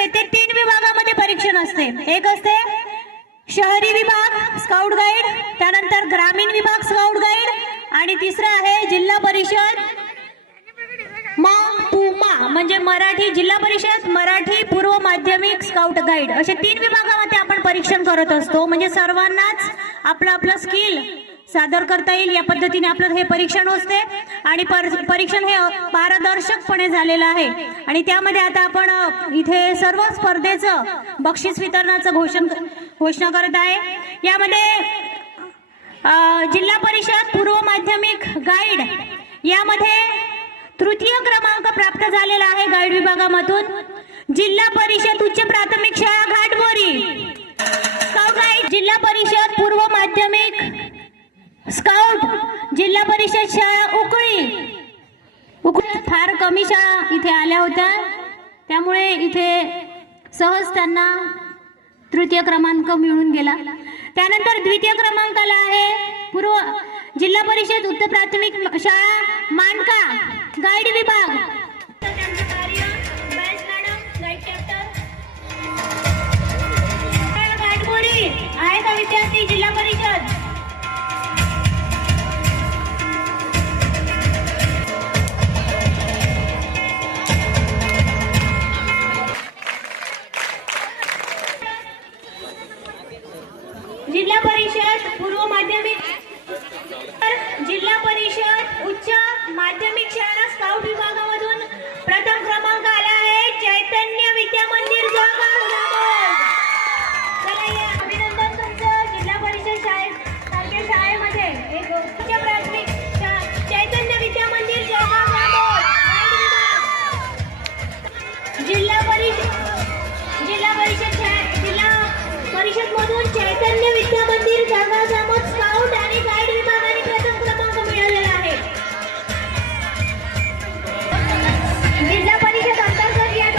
असते ते 3 विभागामध्ये परीक्षण असते। एक असते शहरी विभाग स्काउट गाईड, त्यानंतर ग्रामीण विभाग स्काउट गाईड आणि तिसरा आहे जिल्हा परिषद म्हणजे मराठी जिल्हा परिषद मराठी पूर्व माध्यमिक स्काउट गाईड, असे 3 विभागामध्ये आपण परीक्षण करत असतो। म्हणजे सर्वांनाच आपलं आपलं स्किल सादर करता येईल या पद्धतीने आपलं हे परीक्षण असते आणि परीक्षण हे पारदर्शकपणे झालेलं आहे। आणि त्यामध्ये आता आपण इथे सर्व स्पर्धेचं बक्षीस वितरणाचं घोषणा करत आहे। यामध्ये जिल्हा परिषद पूर्व माध्यमिक गाईड यामध्ये तृतीय क्रमांक प्राप्त झालेला आहे गाईड विभागामधून जिल्हा परिषद उच्च प्राथमिक शाळा घाटबोरी स्काउट गाईड, जिल्हा परिषद पूर्व माध्यमिक स्काउट जिल्हा परिषद शाळा उकळी फार कमी शाळा इथे आल्या होत्या, त्यामुळे इथे सहज त्यांना तृतीय क्रमांक मिळून गेला। त्यानंतर द्वितीय क्रमांकाला आहे पूर्व जिल्हा परिषद उच्च प्राथमिक शाळा मानका गाईड विभाग। घाटबोरी आहे का विद्यार्थी जिल्हा परिषद? जिल्हा परिषद पूर्व माध्यमिक जिल्हा परिषद उच्च माध्यमिक शाळा स्काउट विभागामधून प्रथम क्रमांक आला आहे चैतन्य विद्या मंदिर अभिनंदन तुमचं। जिल्हा परिषद सारख्या शाळेमध्ये एक उच्च प्राथमिक चैतन्य विद्या मंदिर जिल्हा परिषद मधून चैतन्य विद्या मंदिर जामोद स्काउट आणि गाईड विभागाने प्रथम क्रमांक मिळवलेला आहे। जिल्हा परिषद अंतर्गत यात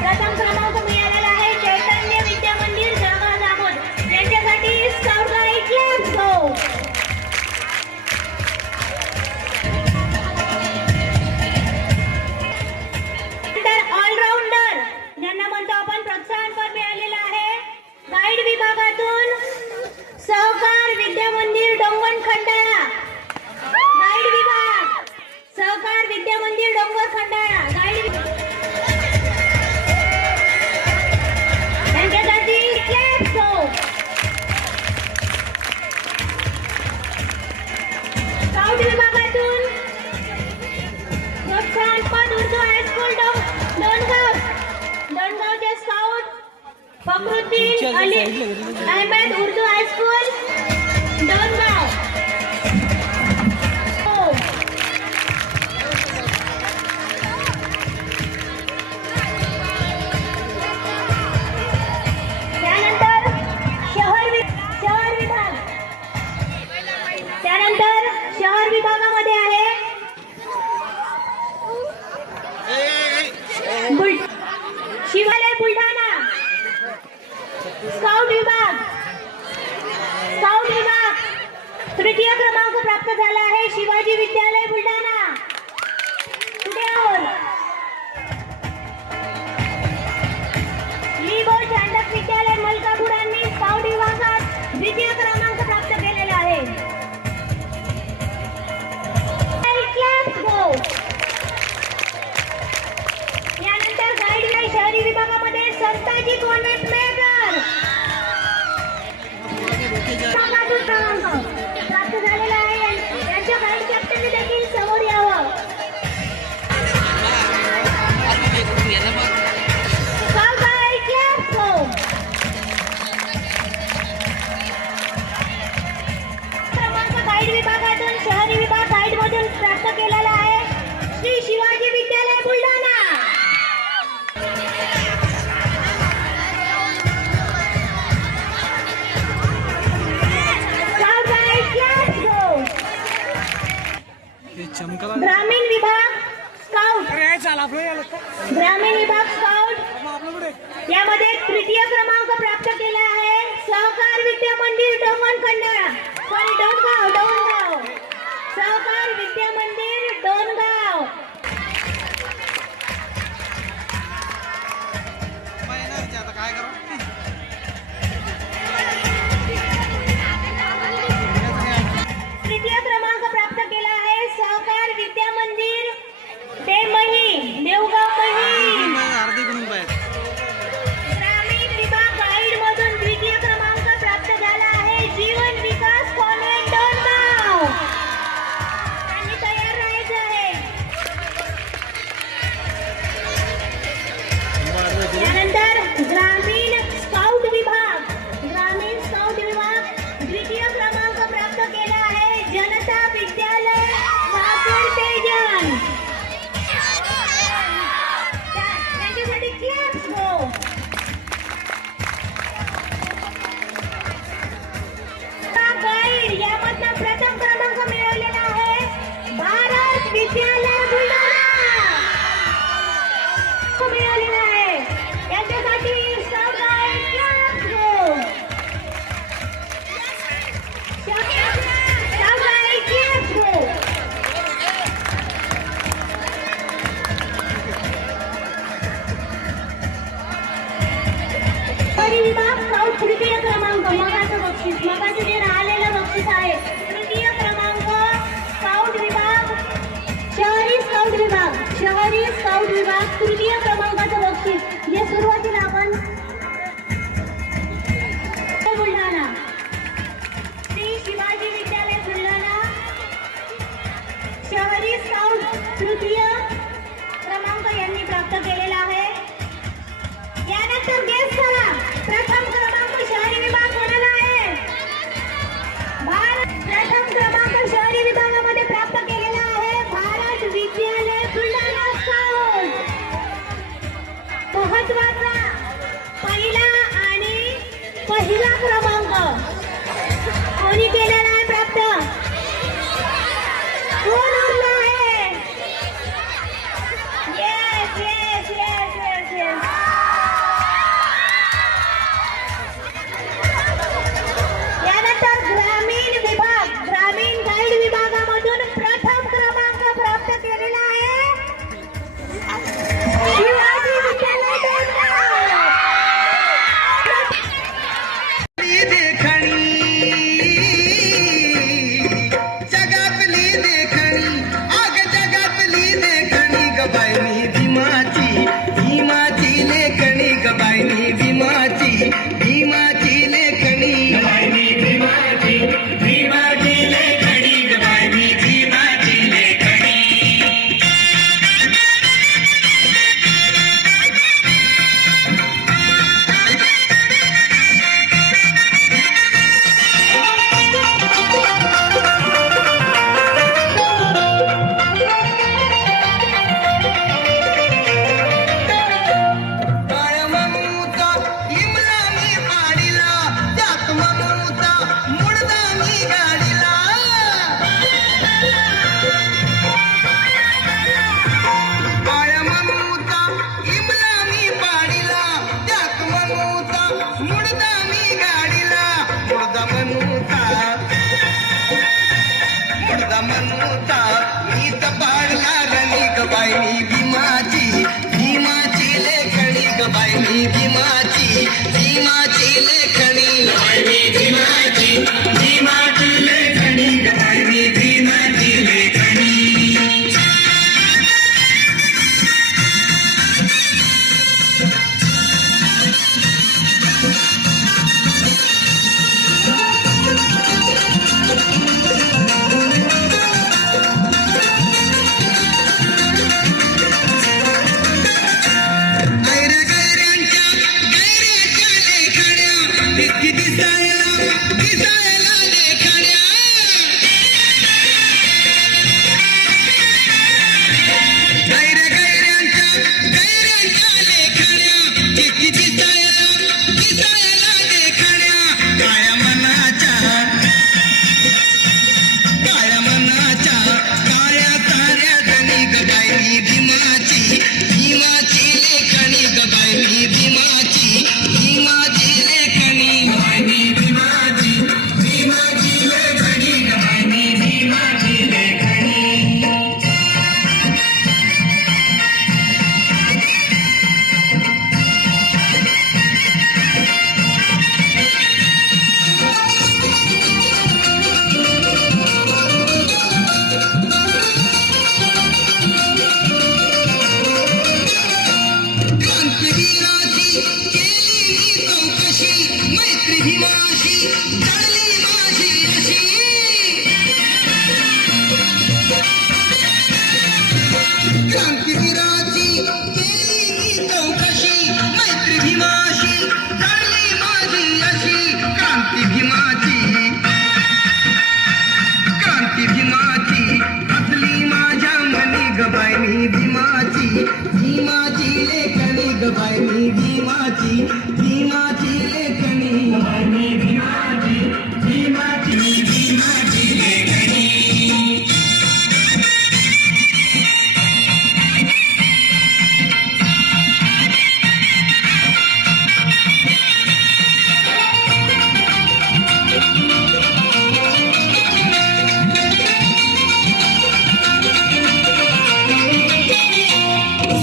प्रथम क्रमांक मिळालेला आहे चैतन्य विद्या मंदिर जामोद यांच्यासाठी scout guide let's go. Allrounder ज्यांना म्हणतो आपण प्रोत्साहनपर मिळालेलं आहे गाईड विभागातून सहकार विद्या मंदिर डोंगर खंडाळा गाईड विभाग सहकार विद्या मंदिर डोंगर खंडाळा गाईड त्यांच्यासाठी लेट्स गो। स्काउट विभागातून प्रोत्साहनपर उर्दू हायस्कूल दोनगावचे स्काउट फखरुद्दीन अली अहमद उर्दू हायस्कूल दोनगाव। त्यानंतर शहर विभागामध्ये आहे शिवालय बुलढाणा स्काउट विभाग तृतीय क्रमांक प्राप्त झाला आहे शिवाजी विद्यालय बुलढाणा। लिबो चांडक विद्यालय मलकापुरांनी स्काउट विभागात द्वितीय क्रमांक प्राप्त केलेला आहे। यानंतर गाईड शहरी विभागामध्ये संताजी कॉन्व्हेंट मेकर प्राप्त झालेला आहे। यांच्या गाईड कॅप्टनने देखील समोर यावं। क्रमांक गाईड विभागातून शहरी विभाग गाईड मधून प्राप्त केलेला आहे श्री शिवाजी विद्यालय बुलढाणा। ग्रामीण विभाग स्काउट यामध्ये तृतीय क्रमांक प्राप्त केला आहे सहकार विद्या मंदिर डोंगर खंडाळा डोनगाव सहकार विद्या मंदिर डोनगाव। विभाग स्काउट तृतीय क्रमांक मगाचं बक्षीस मगाचं जे राहिलेलं बक्षीस आहे तृतीय क्रमांक स्काउट विभाग शहरी स्काउट विभाग तृतीय क्रमांकाचं बक्षीस जे सुरुवातीला आपण बुलढाणा श्री शिवाजी विद्यालय बुलढाणा शहरी स्काउट तृतीय क्रमांक यांनी प्राप्त केलेला आहे. यानंतर गेस करा प्रथम क्रमांक शहरी विभाग कोणाला आहे? प्रथम क्रमांक शहरी विभागामध्ये प्राप्त केलेला आहे भारत विद्यालय बुलढाणा स्काउट. महत्वाचा पहिला क्रमांक कोणी केलेला आहे प्राप्त? कोण उरला आहे? Yes yes yes yes yes. यानंतर ग्रामीण गाईड विभागामधून प्रथम क्रमांक प्राप्त केलेला आहे शिवाजी विद्यालय डोंगरगाव.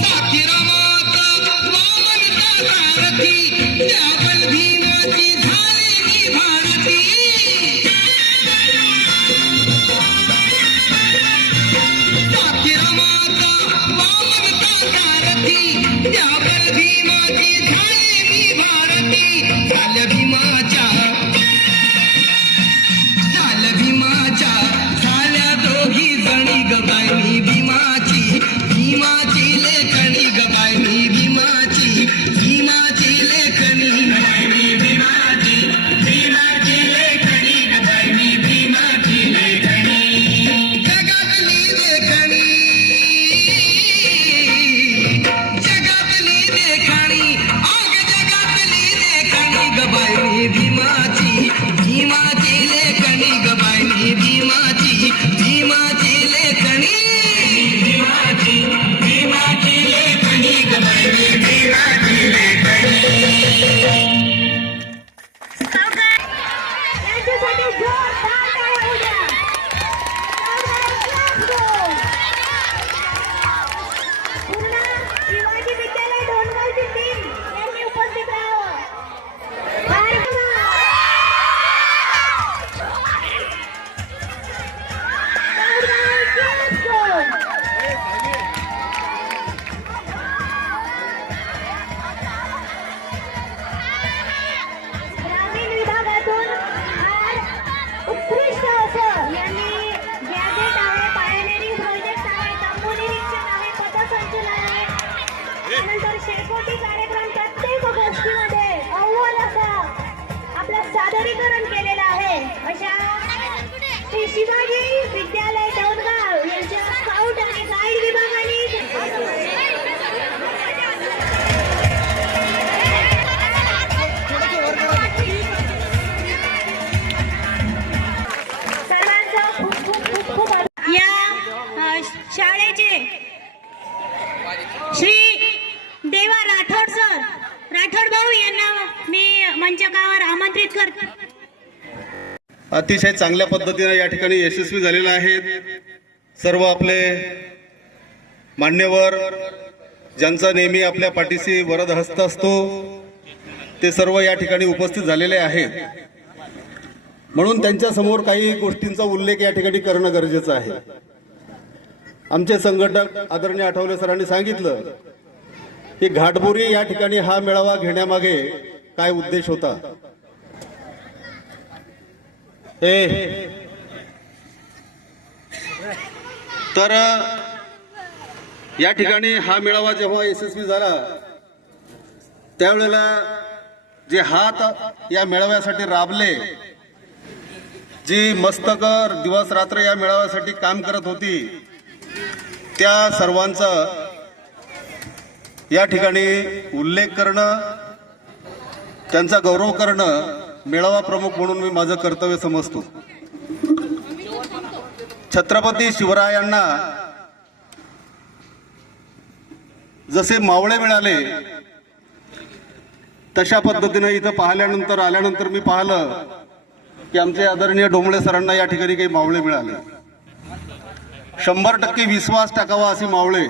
साखी रमात वामन सारथी श्री शिवाजी विद्यालय दौंडगाव यांच्या स्काउट आणि गाईड विभागाने सर्वांचं खूप या शाळेचे श्री देवा राठोड सर, राठोड भाऊ यांना मी मंचकावर आमंत्रित करते. अतिशय चांगल्या पद्धतीने या ठिकाणी यशस्वी झालेले आहेत. सर्व आपले मान्यवर ज्यांचा नेहमी आपल्या पाठीशी वरद हस्त असतो ते सर्व या ठिकाणी उपस्थित झालेले आहेत. म्हणून त्यांच्या समोर काही गोष्टींचा उल्लेख या ठिकाणी करणं गरजेचं आहे. आमचे संघटक आदरणीय आठवले सरांनी सांगितलं की घाटबोरी या ठिकाणी हा मेळावा घेण्यामागे काय उद्देश होता. तर या ठिकाणी हा मेळावा जेव्हा यशस्वी झाला त्यावेळेला जे हात या मेळाव्यासाठी राबले, जी मस्तकर दिवस रात्र या मेळाव्यासाठी काम करत होती, त्या सर्वांचा या ठिकाणी उल्लेख करणं, त्यांचा गौरव करणं मेळावा प्रमुख म्हणून मी माझं कर्तव्य समजतो. छत्रपती शिवरायांना जसे मावळे मिळाले तशा पद्धतीनं इथं आल्यानंतर मी पाहिलं की आमचे आदरणीय डोंबळे सरांना या ठिकाणी काही मावळे मिळाले. 100% विश्वास टाकावा असे मावळे.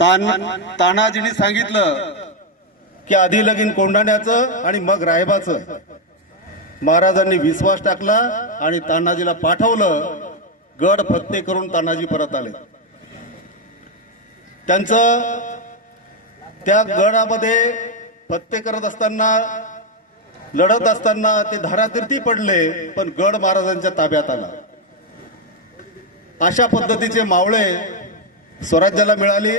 तानाजींनी सांगितलं की आधी लगीन कोंढाण्याचं आणि मग रायबाचं. महाराजांनी विश्वास टाकला आणि तानाजीला पाठवलं. गड फत्ते करून तानाजी परत आले. त्यांचं त्या गडामध्ये फत्ते करत असताना, लढत असताना ते धारातीर्थी पडले, पण गड महाराजांच्या ताब्यात आला. अशा पद्धतीचे मावळे स्वराज्याला मिळाली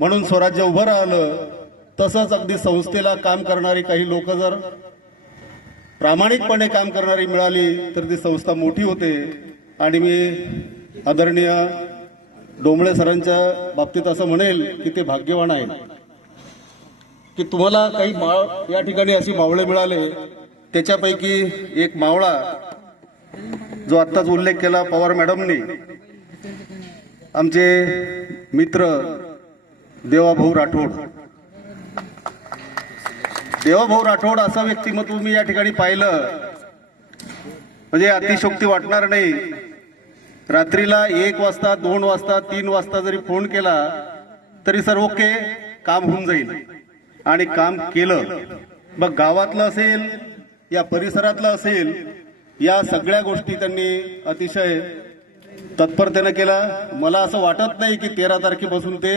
म्हणून स्वराज्य उभं राहिलं. तसंच अगदी संस्थेला काम करणारी काही लोक जर प्रामाणिकपणे काम करणारी मिळाली तर ती संस्था मोठी होते. आणि मी आदरणीय डोंबळे सरांच्या बाबतीत असं म्हणेल की ते भाग्यवान आहे की तुम्हाला काही या ठिकाणी अशी मावळे मिळाले. त्याच्यापैकी एक मावळा जो आत्ताच उल्लेख केला पवार मॅडमनी, आमचे मित्र देवाभाऊ राठोड. देवाभाऊ राठोड असं व्यक्तिमत्व मी या ठिकाणी पाहिलं म्हणजे अतिशयोक्ती वाटणार नाही. रात्रीला 1 वाजता, 2 वाजता, 3 वाजता जरी फोन केला तरी सर्व ओके, काम होऊन जाईल. आणि काम केलं. मग गावातलं असेल या परिसरातलं असेल, या सगळ्या गोष्टी त्यांनी अतिशय तत्परतेनं केला. मला असं वाटत नाही की 13 तारखेपासून ते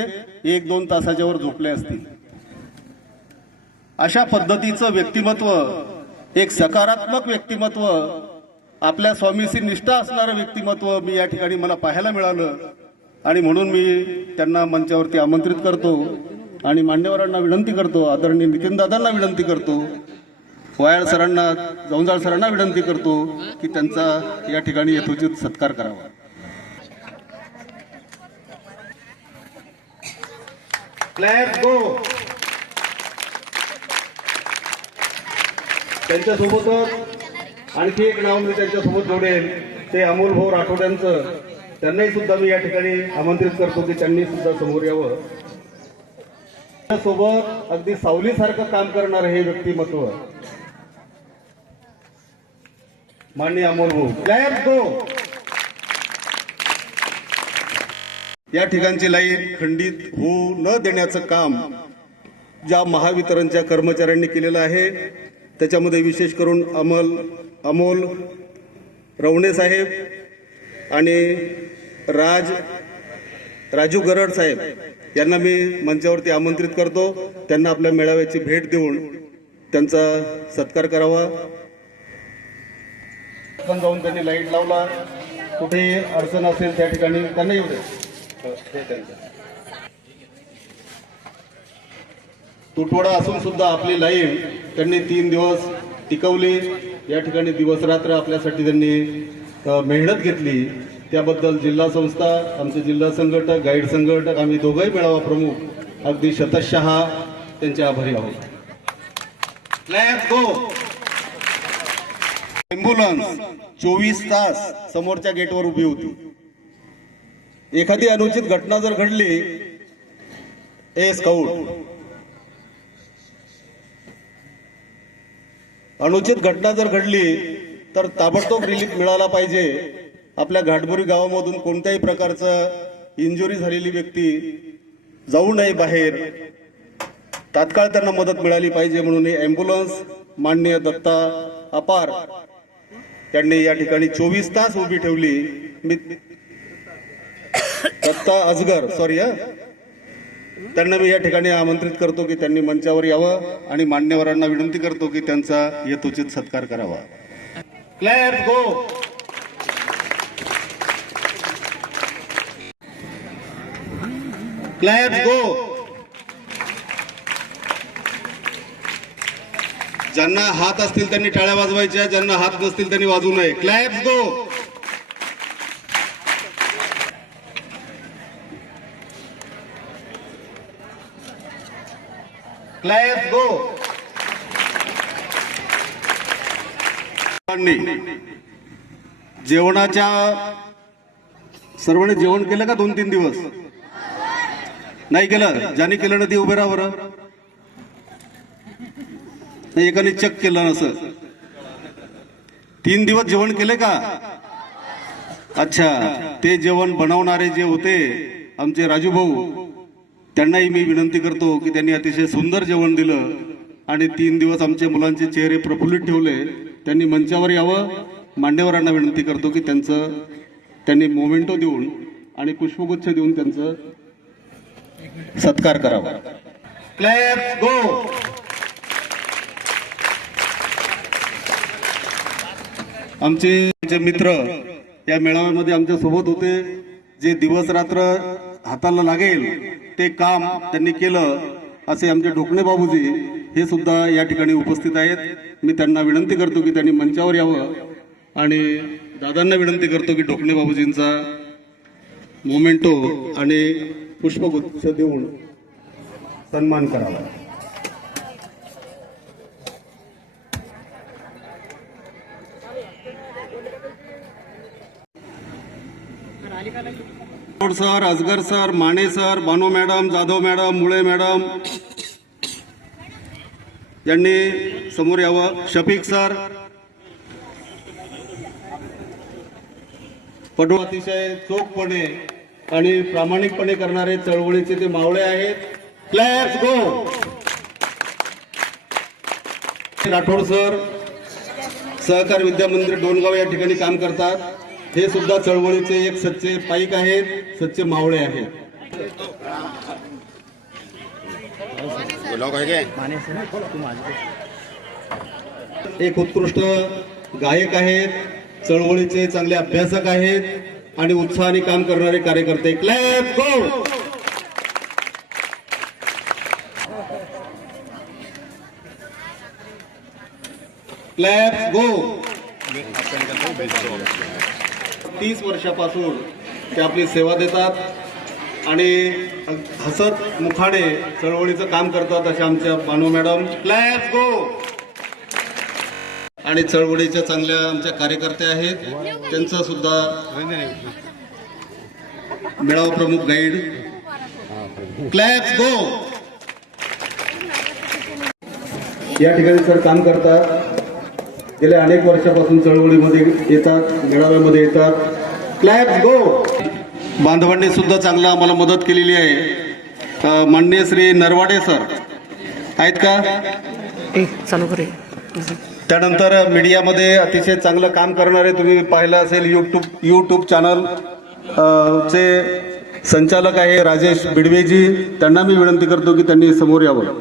1-2 तासाच्या वर झोपले असतील. अशा पद्धतीचं व्यक्तिमत्व, एक सकारात्मक व्यक्तिमत्व, आपल्या स्वामीशी निष्ठा असणारं व्यक्तिमत्व मी या ठिकाणी मला पाहायला मिळालं. आणि म्हणून मी त्यांना मंचावरती आमंत्रित करतो आणि मान्यवरांना विनंती करतो, आदरणीय नितीनदादांना विनंती करतो, वायाळ सरांना, जवंजाळ सरांना विनंती करतो की त्यांचा या ठिकाणी यथोचित सत्कार करावा. Let's go. त्यांच्यासोबतच आणखी एक नाव मी त्यांच्यासोबत जोडेल, ते अमोल भाऊ राठोड यांचं. त्यांनाही सुद्धा मी या ठिकाणी आमंत्रित करतो की त्यांनी सुद्धा समोर यावं. सोबत अगदी सावलीसारखं काम करणार हे व्यक्तिमत्व माननीय अमोल भाऊ. Let's go. या ठिकाणची लाईन खंडित होऊ न देण्याचं काम ज्या महावितरणच्या कर्मचाऱ्यांनी केलेलं आहे, त्याच्यामध्ये विशेष करून अमोल रवणे साहेब आणि राजू गरड साहेब यांना मी मंचावरती आमंत्रित करतो. त्यांना आपल्या मेळाव्याची भेट देऊन त्यांचा सत्कार करावा. जाऊन त्यांनी लाईट लावला. कुठेही अडचण असेल त्या ठिकाणी त्यांना येऊ दे. तुटवडा असून सुद्धा आपली लाईन त्यांनी 3 दिवस टिकवली. या ठिकाणी दिवसरात्र आपल्यासाठी त्यांनी मेहनत घेतली, त्याबद्दल जिल्हा संस्था, आमचे जिल्हा संघटक, गाईड संघटक, आम्ही दोघंही मेळावा प्रमुख अगदी शतशः त्यांचे आभारी आहोत. Let's go. ॲम्ब्युलन्स 24 तास समोरच्या गेटवर उभी होती. एखादी अनुचित घटना जर घडली, स्काउट, अनुचित घटना जर घडली तर ताबडतोब रिलीफ मिळाला पाहिजे. आपल्या घाटबुरी गावामधून कोणत्याही प्रकारचं इंजुरी झालेली व्यक्ती जाऊ नये बाहेर, तात्काळ त्यांना मदत मिळाली पाहिजे म्हणून ही ॲम्ब्युलन्स माननीय दत्ता अपार यांनी या ठिकाणी 24 तास उभी ठेवली. मी दत्ता अजगर त्यांना मी या ठिकाणी आमंत्रित करतो की त्यांनी मंचावर यावं आणि मान्यवरांना विनंती करतो की त्यांचा यथोचित सत्कार करावा. Let's go. Let's go. ज्यांना हात असतील त्यांनी टाळ्या वाजवायच्या, ज्यांना हात नसतील त्यांनी वाजवू नये. क्लॅप्स गो. क्लॅप्स गो. जेवणाच्या सर्वांनी जेवण केलं का 2-3 दिवस? नाही केलं? ज्याने केलं ना ते उभे राहा बरं. नाही, एकाने चेक केलं नसं. 3 दिवस जेवण केले का? अच्छा. ते जेवण बनवणारे जे होते आमचे राजू भाऊ, त्यांनाही मी विनंती करतो की त्यांनी अतिशय सुंदर जेवण दिलं आणि 3 दिवस आमच्या मुलांचे चेहरे प्रफुल्लित ठेवले. त्यांनी मंचावर यावं. मान्यवरांना विनंती करतो की त्यांनी मोमेंटो देऊन आणि पुष्पगुच्छ देऊन त्यांचं सत्कार करावा. क्लॅप्स गो. आमचे मित्र या मेळाव्यामध्ये आमच्या सोबत होते, जे दिवस रात्र हाताला लागेल ते काम त्यांनी केलं, असे आमचे ढोकणे बाबूजी हे सुद्धा या ठिकाणी उपस्थित आहेत. मी त्यांना विनंती करतो की त्यांनी मंचावर यावं आणि दादांना विनंती करतो की ढोकणे बाबूजींचा मोमेंटो आणि पुष्पगुच्छ देऊन सन्मान करावा. सर, अजगर sir, Mane sir, Bano madam, Jadhav madam, मुळे मॅडम यांनी समोर यावं. शफिक सर, पटू अतिशय चोखपणे आणि प्रामाणिकपणे करणारे चळवळीचे ते मावळे आहेत. क्लॅप्स गो. राठोड सर, सहकार विद्या मंदिर डोनगाव या ठिकाणी काम करतात. हे सुद्धा चळवळीचे एक सच्चे पाईक आहेत, सच्चे मावळे आहेत. एक उत्कृष्ट गायक आहेत, चळवळीचे चांगले अभ्यासक आहेत आणि उत्साहाने काम करणारे कार्यकर्ते. क्लॅप्स गो. क्लॅप्स गो. 30 वर्षापासून ते आपली सेवा देतात आणि हसत मुखाने चळवळीचं काम करतात अशा आमच्या बानो मॅडम. क्लॅप्स गो. आणि चळवळीच्या चांगल्या आमच्या कार्यकर्त्या आहेत, त्यांचा सुद्धा मेळावा प्रमुख गाईड. क्लॅप्स गो. या ठिकाणी सर काम करतात, गेल्या अनेक वर्षापासून चळवळीमध्ये येतात, मेळाव्यामध्ये येतात. क्लॅप्स गो. बांधवांनी सुद्धा चांगला आम्हाला मदत केलेली आहे. माननीय श्री नरवाडे सर आहेत का? चालू करे. त्यानंतर मीडियामध्ये अतिशय चांगलं काम करणारे तुम्ही पाहिलं असेल यूट्यूब चॅनल चे संचालक आहे राजेश बिडवेजी, त्यांना मी विनंती करतो की त्यांनी समोर यावं.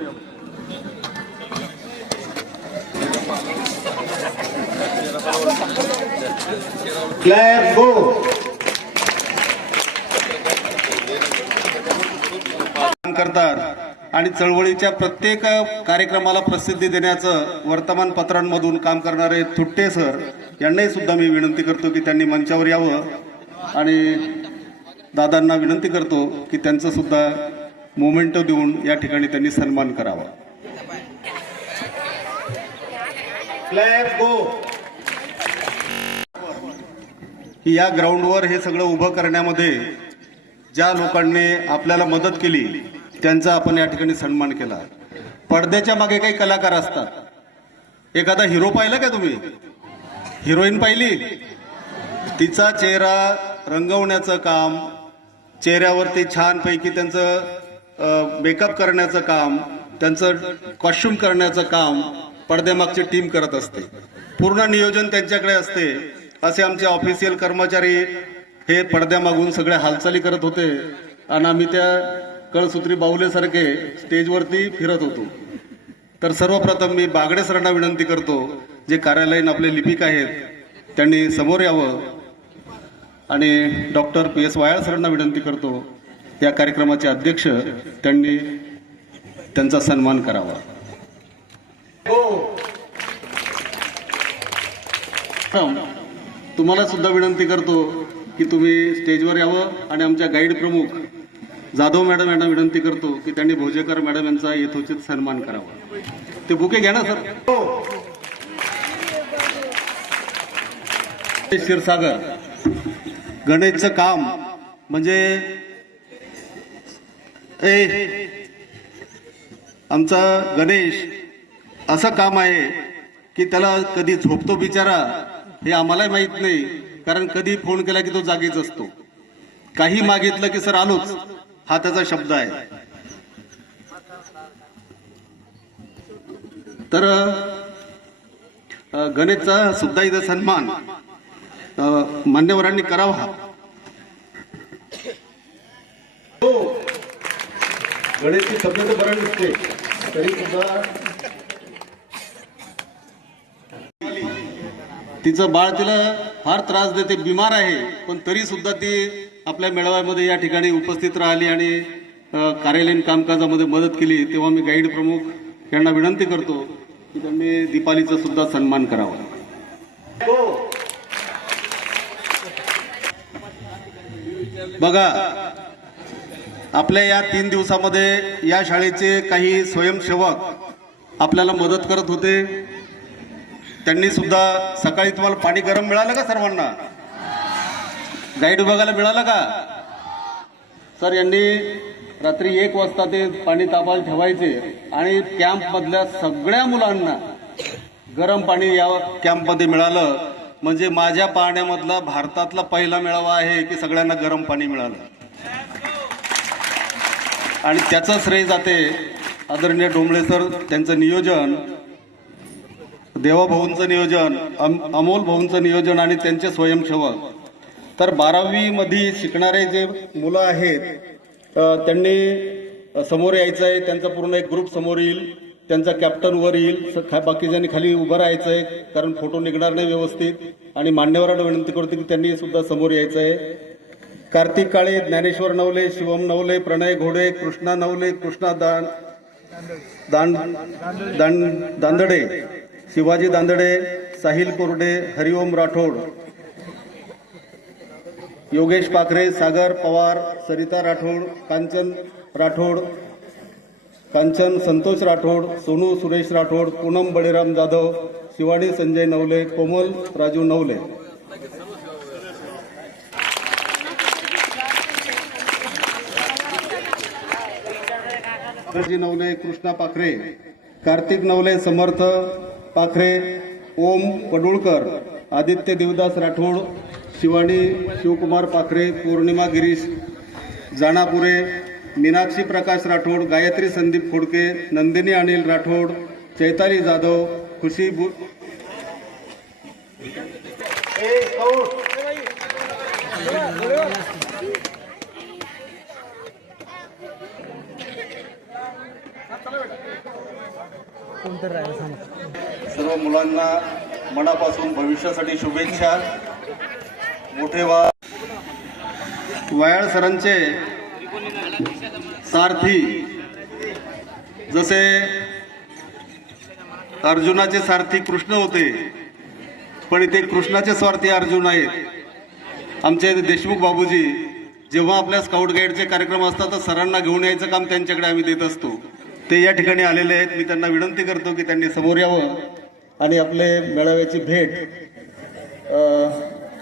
क्लॅप्स गो. काम करतात आणि चळवळीच्या प्रत्येक कार्यक्रमाला प्रसिद्धी देण्याचं वर्तमानपत्रांमधून काम करणारे थुट्टे सर यांनाही सुद्धा मी विनंती करतो की त्यांनी मंचावर यावं आणि दादांना विनंती करतो की त्यांचं सुद्धा मोमेंटो देऊन या ठिकाणी त्यांनी सन्मान करावा. की या ग्राउंडवर हे सगळं उभं करण्यामध्ये ज्या लोकांनी आपल्याला मदत केली त्यांचा आपण या ठिकाणी सन्मान केला. पडद्याच्या मागे काही कलाकार असतात. एखादा हिरो पाहिला का तुम्ही? हिरोईन पाहिली? तिचा चेहरा रंगवण्याचं काम, चेहऱ्यावरती छानपैकी त्यांचं मेकअप करण्याचं काम, त्यांचं कॉस्ट्युम करण्याचं काम पडद्यामागची टीम करत असते. पूर्ण नियोजन त्यांच्याकडे असते. असे आमचे ऑफिशियल कर्मचारी हे पडद्यामागून सगळ्या हालचाली करत होते आणि आम्ही त्या कळसूत्री बाहुलेसारखे स्टेजवरती फिरत होतो. तर सर्वप्रथम मी बागडे सरांना विनंती करतो, जे कार्यालयीन आपले लिपिक आहेत त्यांनी समोर यावं आणि डॉक्टर PS वायाळ सरांना विनंती करतो, या कार्यक्रमाचे अध्यक्ष त्यांनी त्यांचा सन्मान करावा. तुम्हाला सुद्धा विनंती करतो की तुम्ही स्टेजवर यावं आणि आमच्या गाईड प्रमुख जाधव मॅडम यांना विनंती करतो की त्यांनी भोजेकर मॅडम यांचा यथोचित सन्मान करावा. ते बुके घ्या ना सर. क्षीरसागर गणेशचं काम म्हणजे आमचा गणेश असं काम आहे की त्याला कधी झोपतो बिचारा हे आम्हालाही माहित नाही, कारण कधी फोन केला की तो जागीच असतो. काही मागितलं की सर आलोच, हा त्याचा शब्द आहे. तर गणेशचा सुद्धा इथं सन्मान मान्यवरांनी करावा. गणेशची तब्येत बरं नसते तरी सुद्धा तिचं बाळ तिला फार त्रास देते, बिमार आहे, पण तरी सुद्धा ती आपल्या मेळाव्यामध्ये या ठिकाणी उपस्थित राहिली आणि कार्यालयीन कामकाजामध्ये मदत केली. तेव्हा मी गाईड प्रमुख यांना विनंती करतो की त्यांनी दीपालीचा सुद्धा सन्मान करावा. बघा, आपल्या या 3 दिवसामध्ये या शाळेचे काही स्वयंसेवक आपल्याला मदत करत होते. त्यांनी सुद्धा सकाळी तुम्हाला पाणी गरम मिळालं का सर्वांना? गाईड बघायला मिळालं का? सर यांनी रात्री 1 वाजता ते पाणी तापायला ठेवायचे आणि कॅम्प मधल्या सगळ्या मुलांना गरम पाणी या कॅम्पमध्ये मिळालं. म्हणजे माझ्या पाण्यामधला भारतातला पहिला मेळावा आहे की सगळ्यांना गरम पाणी मिळालं. आणि त्याचं श्रेय जाते आदरणीय डोंबळे सर, त्यांचं नियोजन, देवाभाऊंचं नियोजन, अमोल भाऊंचं नियोजन आणि त्यांचे स्वयंसेवक. तर 12वी मध्ये शिकणारे जे मुलं आहेत त्यांनी समोर यायचं आहे. त्यांचा पूर्ण एक ग्रुप समोर येईल, त्यांचा कॅप्टन वर येईल, बाकीच्यांनी खाली उभं राहायचं आहे कारण फोटो निघणार नाही व्यवस्थित. आणि मान्यवरांना विनंती करतो की त्यांनी सुद्धा समोर यायचं आहे. कार्तिक काळे, ज्ञानेश्वर नवले, शिवम नवले, प्रणय घोडे, कृष्णा नवले, कृष्णा दांदडे, शिवाजी दांदडे, साहिल कोरडे, हरिओम राठोड, योगेश पाखरे, सागर पवार, सरिता राठोड, कांचन राठोड, कांचन संतोष राठोड, सोनू सुरेश राठोड, पूनम बळीराम जाधव, शिवानी संजय नवले, कोमल राजू नवले. नवले, कृष्णा पाखरे, कार्तिक नवले, समर्थ पाखरे, ओम पडुळकर, आदित्य देवदास राठोड, शिवानी शिवकुमार पाखरे, पौर्णिमा गिरीश जाणापुरे, मीनाक्षी प्रकाश राठोड, गायत्री संदीप खोडके, नंदिनी अनिल राठोड, चैताली जाधव, खुशी सर्व मुलांना मनापासून भविष्यासाठी शुभेच्छा. मोठे वायाळ सरांचे सारथी जसे अर्जुनाचे सारथी कृष्ण होते, पण इथे कृष्णाचे स्वार्थी अर्जुन आहेत. आमचे देशमुख बाबूजी जेव्हा आपल्या स्काउट गाईडचे कार्यक्रम असतात तर सरांना घेऊन यायचं काम त्यांच्याकडे आम्ही देत असतो. ते या ठिकाणी आलेले आहेत. मी त्यांना विनंती करतो की त्यांनी समोर यावं आणि आपले मेळाव्याची भेट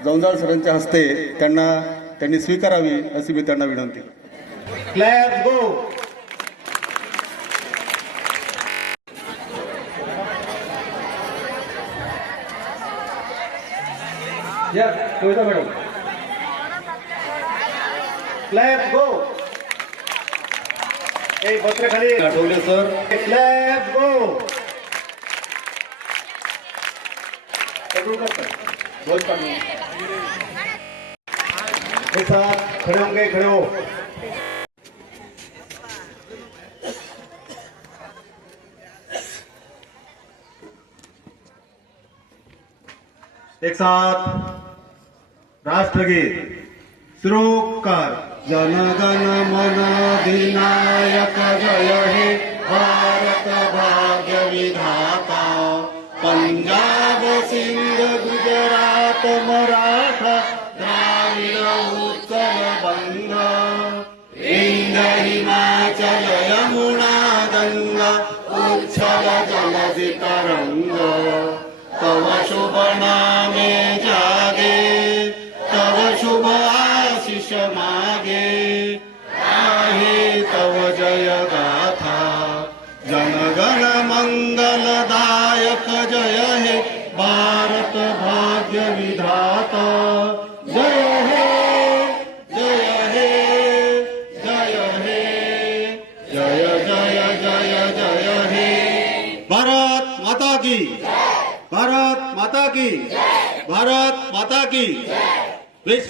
जौंदाळ सरांच्या हस्ते त्यांनी स्वीकारावी अशी मी त्यांना विनंती करतो. Let's go. Yes, Kavita madam. Let's go. ए पत्र खाली आठवले सर. Let's go. बहुत पानी. एक साथ खड़े होंगे, खड़े हो. एक साथ राष्ट्रगीत सुरोकार. जनगण मन अधिनायक जय हे भारत भाग्य विधाता. पंजाब सिंध गुजरात मराठा द्राविड उत्कल बंग. इंद हिमाचल यमुना गंगा उच्छल जलधि तरंग. तव शुभ नामे जागे तव शुभ आशीष मागे. आहे तव जय गाथा जनगण मंगलदायक जय हे भारत भाग्य विधाता. जय हे जय हे जय हे जय जय जय जय हे. भारत माता की, भारत माता की, भारत माता की. प्लीज